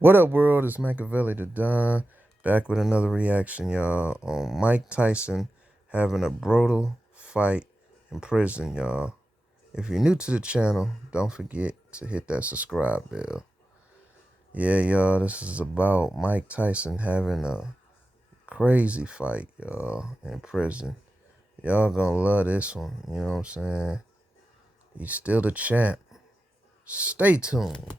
What up, world? It's Machiavelli the Don, back with another reaction, y'all, on Mike Tyson having a brutal fight in prison, y'all. If you're new to the channel, don't forget to hit that subscribe bell. Yeah, y'all, this is about Mike Tyson having a crazy fight, y'all, in prison. Y'all gonna love this one, you know what I'm saying? He's still the champ. Stay tuned.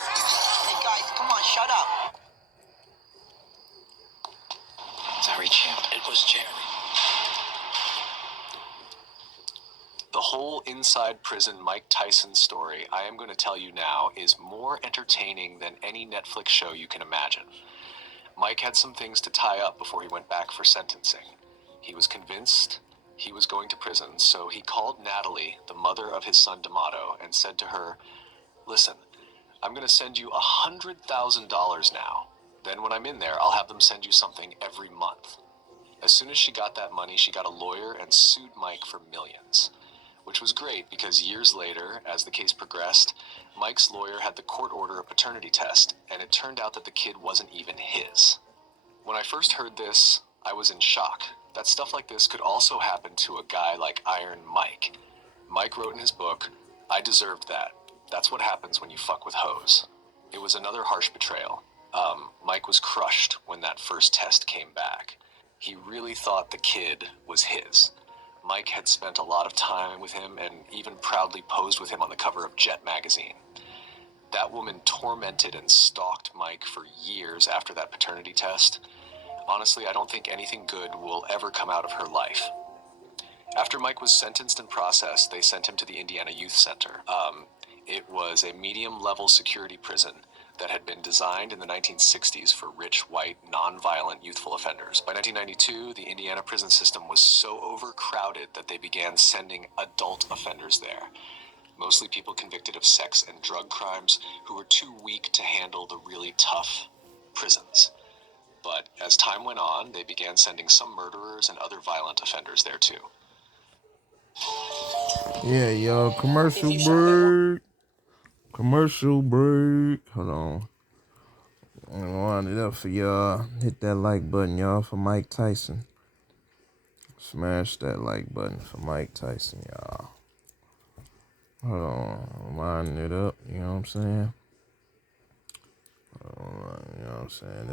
Hey guys, come on, shut up. Sorry, champ. It was Jerry. The whole inside prison Mike Tyson story I am going to tell you now is more entertaining than any Netflix show you can imagine. Mike had some things to tie up before he went back for sentencing. He was convinced he was going to prison, so he called Natalie, the mother of his son D'Amato, and said to her, "Listen, I'm going to send you $100,000 now. Then when I'm in there, I'll have them send you something every month." As soon as she got that money, she got a lawyer and sued Mike for millions. Which was great because years later, as the case progressed, Mike's lawyer had the court order a paternity test, and it turned out that the kid wasn't even his. When I first heard this, I was in shock. That stuff like this could also happen to a guy like Iron Mike. Mike wrote in his book, "I deserved that. That's what happens when you fuck with hoes." It was another harsh betrayal. Mike was crushed when that first test came back. He really thought the kid was his. Mike had spent a lot of time with him and even proudly posed with him on the cover of Jet magazine. That woman tormented and stalked Mike for years after that paternity test. Honestly, I don't think anything good will ever come out of her life. After Mike was sentenced and processed, they sent him to the Indiana Youth Center. It was a medium-level security prison that had been designed in the 1960s for rich, white, non-violent youthful offenders. By 1992, the Indiana prison system was so overcrowded that they began sending adult offenders there, mostly people convicted of sex and drug crimes who were too weak to handle the really tough prisons. But as time went on, they began sending some murderers and other violent offenders there too. Yeah, y'all, commercial break. Commercial break. Hold on. I'm gonna wind it up for y'all. Hit that like button, y'all, for Mike Tyson. Smash that like button for Mike Tyson, y'all. Hold on. I'm winding it up, you know what I'm saying? Hold on, you know what I'm saying?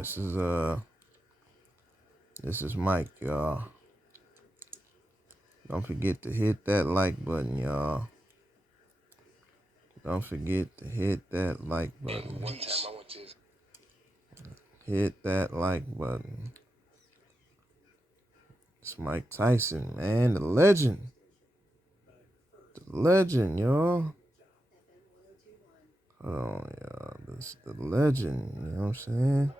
This is Mike, y'all. Don't forget to hit that like button, y'all. Don't forget to hit that like button. Hit that like button. It's Mike Tyson, man, the legend. The legend, y'all. Hold on, y'all. This is the legend, you know what I'm saying?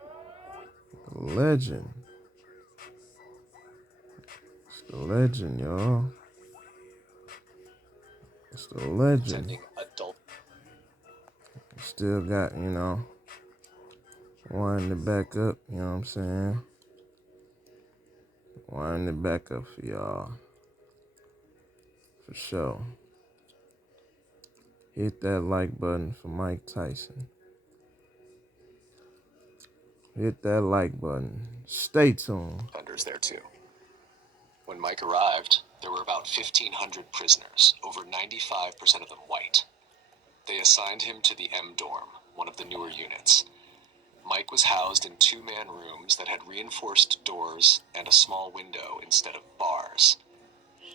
The legend. It's the legend, y'all. It's the legend. Sending adult. Still got, winding it back up, you know what I'm saying? Winding it back up for y'all. For sure. Hit that like button for Mike Tyson. Hit that like button. Stay tuned. Offenders there too. When Mike arrived, there were about 1,500 prisoners, over 95% of them white. They assigned him to the M dorm, one of the newer units. Mike was housed in two-man rooms that had reinforced doors and a small window instead of bars.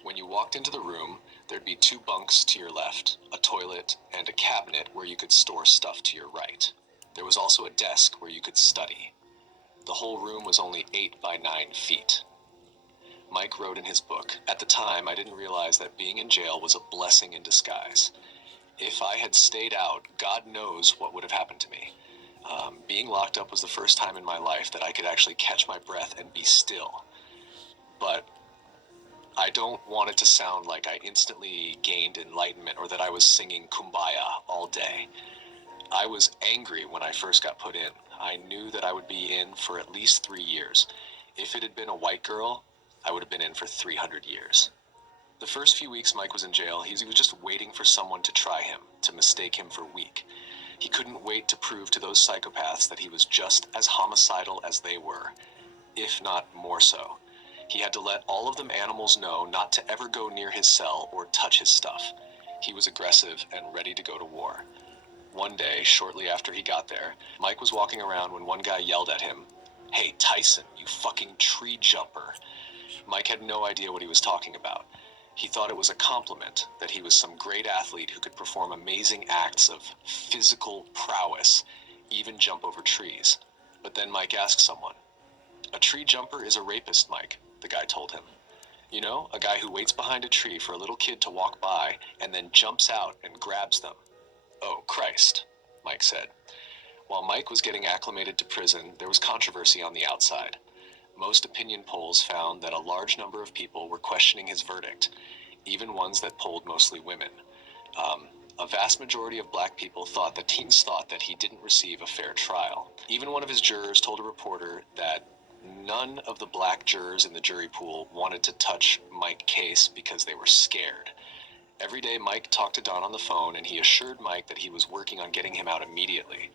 When you walked into the room, there'd be two bunks to your left, a toilet, and a cabinet where you could store stuff to your right. There was also a desk where you could study. The whole room was only 8 by 9 feet. Mike wrote in his book, "At the time, I didn't realize that being in jail was a blessing in disguise. If I had stayed out, God knows what would have happened to me. Being locked up was the first time in my life that I could actually catch my breath and be still. But I don't want it to sound like I instantly gained enlightenment or that I was singing Kumbaya all day. I was angry when I first got put in. I knew that I would be in for at least 3 years. If it had been a white girl, I would have been in for 300 years. The first few weeks Mike was in jail, he was just waiting for someone to try him, to mistake him for weak. He couldn't wait to prove to those psychopaths that he was just as homicidal as they were, if not more so. He had to let all of them animals know not to ever go near his cell or touch his stuff. He was aggressive and ready to go to war. One day, shortly after he got there, Mike was walking around when one guy yelled at him, "Hey, Tyson, you fucking tree jumper." Mike had no idea what he was talking about. He thought it was a compliment, that he was some great athlete who could perform amazing acts of physical prowess, even jump over trees. But then Mike asked someone, "A tree jumper is a rapist, Mike," the guy told him. "You know, a guy who waits behind a tree for a little kid to walk by and then jumps out and grabs them." "Oh, Christ," Mike said. While Mike was getting acclimated to prison, there was controversy on the outside. Most opinion polls found that a large number of people were questioning his verdict, even ones that polled mostly women. A vast majority of black people thought that he didn't receive a fair trial. Even one of his jurors told a reporter that none of the black jurors in the jury pool wanted to touch Mike's case because they were scared. Every day Mike talked to Don on the phone, and he assured Mike that he was working on getting him out immediately.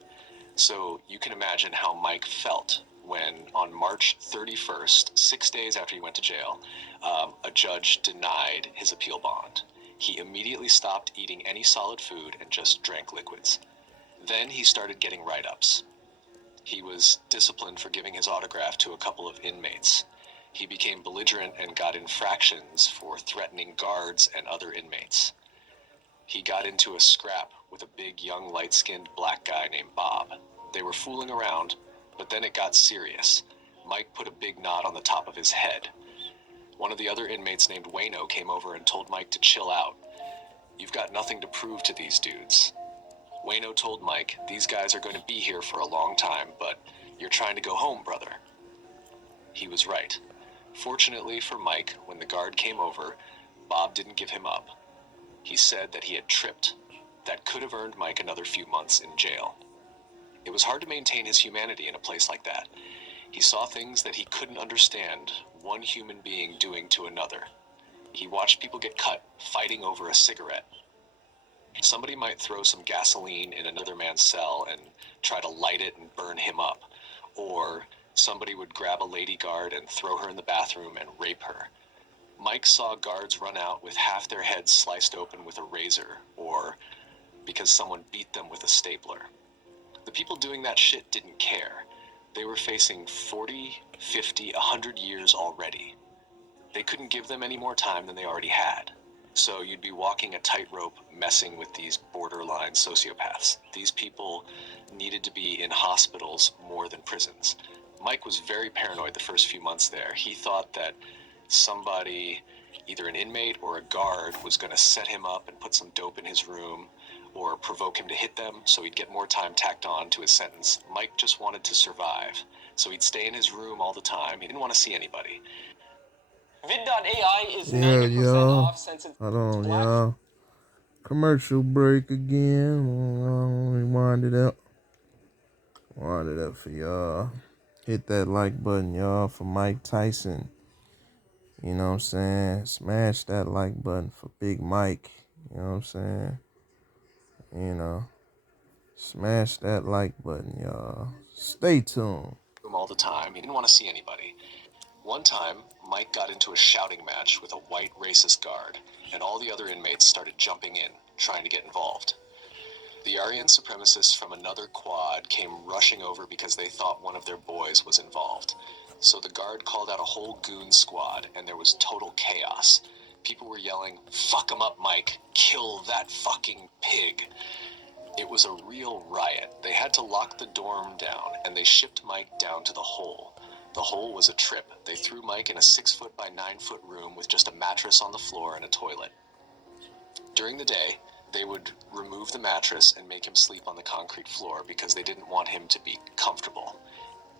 So you can imagine how Mike felt when, on March 31st, 6 days after he went to jail, a judge denied his appeal bond. He immediately stopped eating any solid food and just drank liquids. Then he started getting write-ups. He was disciplined for giving his autograph to a couple of inmates. He became belligerent and got infractions for threatening guards and other inmates. He got into a scrap with a big, young, light-skinned black guy named Bob. They were fooling around, but then it got serious. Mike put a big knot on the top of his head. One of the other inmates named Wayno came over and told Mike to chill out. "You've got nothing to prove to these dudes." Wayno told Mike, "These guys are going to be here for a long time, but you're trying to go home, brother." He was right. Fortunately for Mike, when the guard came over, Bob didn't give him up. He said that he had tripped. That could have earned Mike another few months in jail. It was hard to maintain his humanity in a place like that. He saw things that he couldn't understand one human being doing to another. He watched people get cut fighting over a cigarette. Somebody might throw some gasoline in another man's cell and try to light it and burn him up. Or somebody would grab a lady guard and throw her in the bathroom and rape her. Mike saw guards run out with half their heads sliced open with a razor, or because someone beat them with a stapler. The people doing that shit didn't care. They were facing 40, 50, 100 years already. They couldn't give them any more time than they already had. So you'd be walking a tightrope messing with these borderline sociopaths. These people needed to be in hospitals more than prisons. Mike was very paranoid the first few months there. He thought that somebody, either an inmate or a guard, was going to set him up and put some dope in his room or provoke him to hit them so he'd get more time tacked on to his sentence. Mike just wanted to survive. So he'd stay in his room all the time. He didn't want to see anybody. Vid.ai is Yeah, 90% y'all. off since it's Hold on, Black y'all. Commercial break again. Rewind it up. Wind it up for y'all. Hit that like button, y'all, for Mike Tyson. You know what I'm saying? Smash that like button for Big Mike. You know what I'm saying? You know, smash that like button, y'all. Stay tuned. All the time. He didn't want to see anybody. One time, Mike got into a shouting match with a white racist guard, and all the other inmates started jumping in, trying to get involved. The Aryan supremacists from another quad came rushing over because they thought one of their boys was involved. So the guard called out a whole goon squad, and there was total chaos. People were yelling, "Fuck him up, Mike! Kill that fucking pig!" It was a real riot. They had to lock the dorm down, and they shipped Mike down to the hole. The hole was a trip. They threw Mike in a 6-foot by 9-foot room with just a mattress on the floor and a toilet. During the day, they would remove the mattress and make him sleep on the concrete floor because they didn't want him to be comfortable.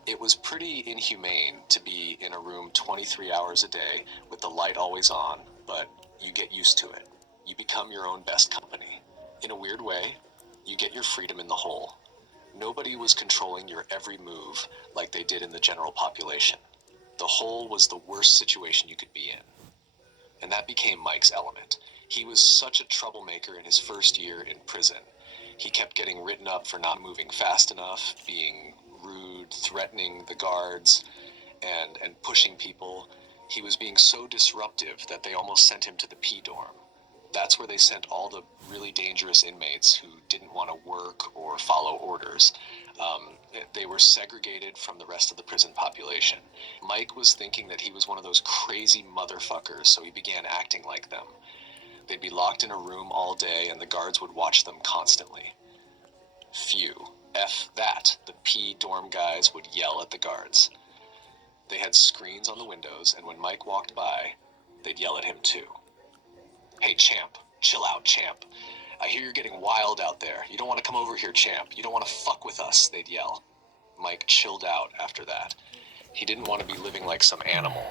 It was pretty inhumane to be in a room 23 hours a day with the light always on, but you get used to it. You become your own best company. In a weird way, you get your freedom in the hole. Nobody was controlling your every move like they did in the general population. The hole was the worst situation you could be in. And that became Mike's element. He was such a troublemaker in his first year in prison. He kept getting written up for not moving fast enough, being rude, threatening the guards, and pushing people. He was being so disruptive that they almost sent him to the P dorm. That's where they sent all the really dangerous inmates who didn't want to work or follow orders. They were segregated from the rest of the prison population. Mike was thinking that he was one of those crazy motherfuckers, so he began acting like them. They'd be locked in a room all day, and the guards would watch them constantly. Phew. F that. The P dorm guys would yell at the guards. They had screens on the windows, and when Mike walked by, they'd yell at him too. Hey, champ. Chill out, champ. I hear you're getting wild out there. You don't want to come over here, champ. You don't want to fuck with us, they'd yell. Mike chilled out after that. He didn't want to be living like some animal.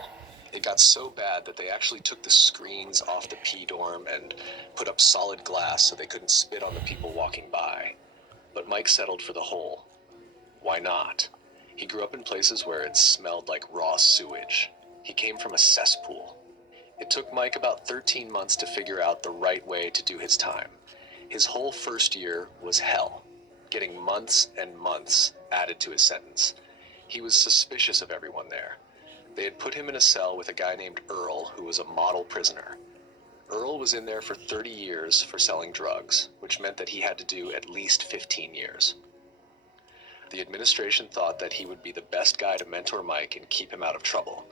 It got so bad that they actually took the screens off the P dorm and put up solid glass so they couldn't spit on the people walking by. But Mike settled for the hole. Why not? He grew up in places where it smelled like raw sewage. He came from a cesspool. It took Mike about 13 months to figure out the right way to do his time. His whole first year was hell, getting months and months added to his sentence. He was suspicious of everyone there. They had put him in a cell with a guy named Earl, who was a model prisoner. Earl was in there for 30 years for selling drugs, which meant that he had to do at least 15 years. The administration thought that he would be the best guy to mentor Mike and keep him out of trouble.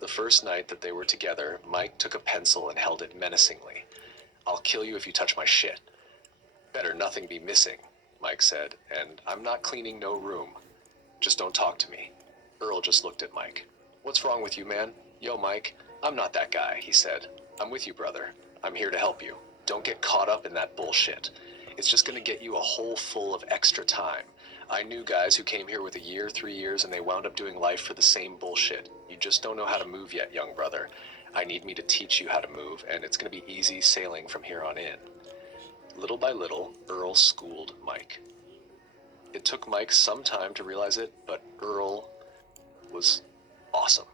The first night that they were together, Mike took a pencil and held it menacingly. "I'll kill you if you touch my shit." "Better nothing be missing," Mike said, "and I'm not cleaning no room. Just don't talk to me." Earl just looked at Mike. "What's wrong with you, man?" "Yo, Mike, I'm not that guy," he said. "I'm with you, brother. I'm here to help you. Don't get caught up in that bullshit. It's just gonna get you a hole full of extra time. I knew guys who came here with a year, 3 years, and they wound up doing life for the same bullshit. You just don't know how to move yet, young brother. I need me to teach you how to move, and it's gonna be easy sailing from here on in." Little by little, Earl schooled Mike. It took Mike some time to realize it, but Earl was awesome.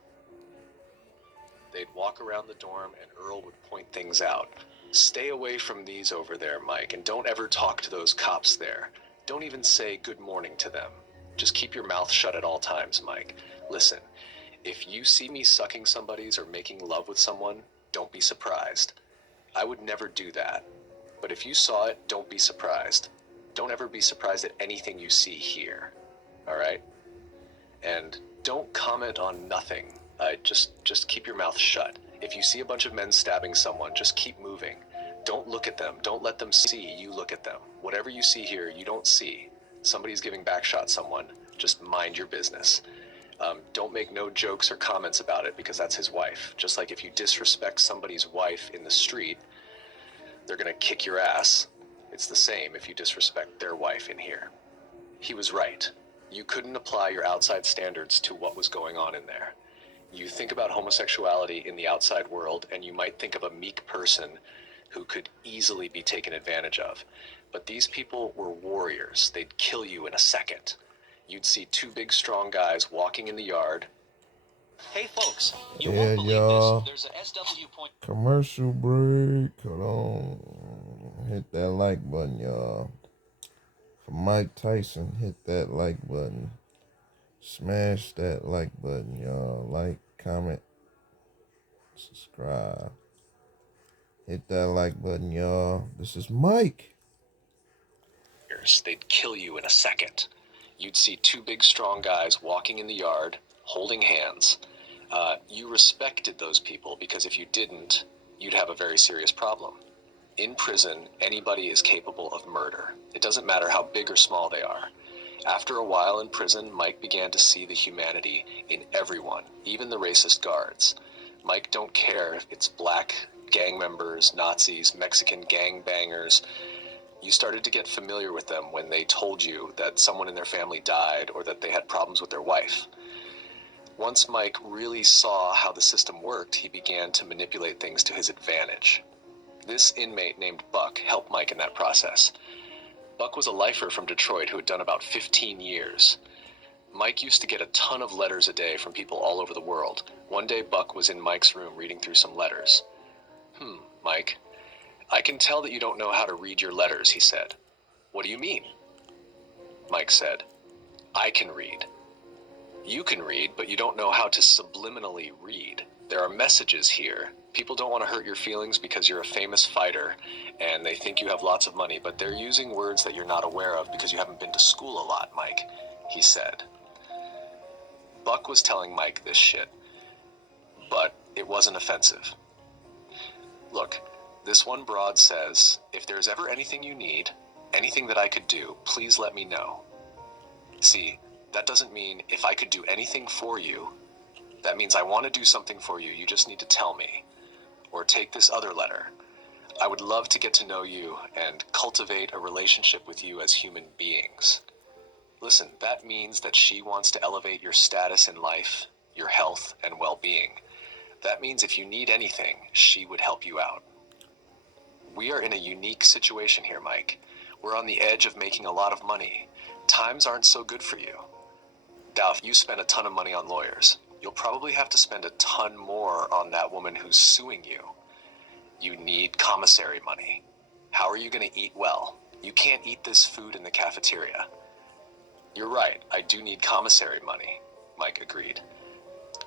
They'd walk around the dorm and Earl would point things out. "Stay away from these over there, Mike, and don't ever talk to those cops there. Don't even say good morning to them. Just keep your mouth shut at all times, Mike. Listen, if you see me sucking somebody's or making love with someone, don't be surprised. I would never do that. But if you saw it, don't be surprised. Don't ever be surprised at anything you see here. All right? And don't comment on nothing. Just keep your mouth shut. If you see a bunch of men stabbing someone, just keep moving. Don't look at them. Don't let them see you look at them. Whatever you see here, you don't see. Somebody's giving backshot someone. Just mind your business. Don't make no jokes or comments about it because that's his wife. Just like if you disrespect somebody's wife in the street, they're gonna kick your ass. It's the same if you disrespect their wife in here." He was right. You couldn't apply your outside standards to what was going on in there. You think about homosexuality in the outside world, and you might think of a meek person who could easily be taken advantage of. But these people were warriors. They'd kill you in a second. You'd see two big, strong guys walking in the yard. Hey folks, you Yeah, won't believe y'all. this. There's a SW point. Commercial break. Hold on. Hit that like button, y'all. For Mike Tyson, hit that like button. Smash that like button, y'all. Like, comment, subscribe. Hit that like button, y'all. This is Mike. They'd kill you in a second. You'd see two big, strong guys walking in the yard, holding hands. You respected those people because if you didn't, you'd have a very serious problem. In prison, anybody is capable of murder. It doesn't matter how big or small they are. After a while in prison, Mike began to see the humanity in everyone, even the racist guards. Mike don't care if it's black gang members, Nazis, Mexican gang bangers. You started to get familiar with them when they told you that someone in their family died or that they had problems with their wife. Once Mike really saw how the system worked, he began to manipulate things to his advantage. This inmate named Buck helped Mike in that process. Buck was a lifer from Detroit who had done about 15 years. Mike used to get a ton of letters a day from people all over the world. One day Buck was in Mike's room reading through some letters. Mike, I can tell that you don't know how to read your letters, he said. What do you mean? Mike said, I can read. You can read, but you don't know how to subliminally read. There are messages here. People don't want to hurt your feelings because you're a famous fighter and they think you have lots of money, but they're using words that you're not aware of because you haven't been to school a lot, Mike, he said. Buck was telling Mike this shit, but it wasn't offensive. Look, this one broad says, if there's ever anything you need, anything that I could do, please let me know. See, that doesn't mean if I could do anything for you. That means I want to do something for you, you just need to tell me. Or take this other letter. I would love to get to know you and cultivate a relationship with you as human beings. Listen, that means that she wants to elevate your status in life, your health, and well-being. That means if you need anything, she would help you out. We are in a unique situation here, Mike. We're on the edge of making a lot of money. Times aren't so good for you. Now, if you spend a ton of money on lawyers, you'll probably have to spend a ton more on that woman who's suing you. You need commissary money. How are you going to eat well? You can't eat this food in the cafeteria. You're right, I do need commissary money, Mike agreed.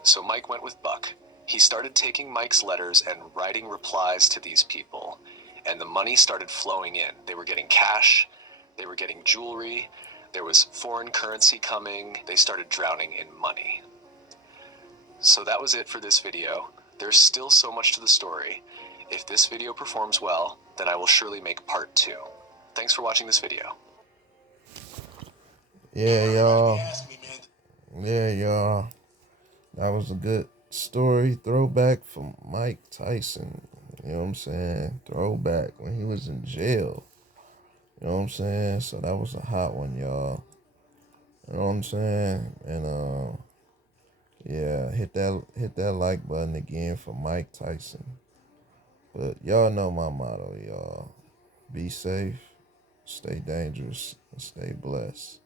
So Mike went with Buck. He started taking Mike's letters and writing replies to these people, and the money started flowing in. They were getting cash, they were getting jewelry, there was foreign currency coming, they started drowning in money. So that was it for this video. There's still so much to the story. If this video performs well, then I will surely make part 2. Thanks for watching this video. Yeah, y'all. Yeah, y'all. That was a good story. Throwback from Mike Tyson. You know what I'm saying? Throwback when he was in jail. You know what I'm saying? So that was a hot one, y'all. You know what I'm saying? And yeah, hit that like button again for Mike Tyson. But y'all know my motto, y'all. Be safe, stay dangerous, and stay blessed.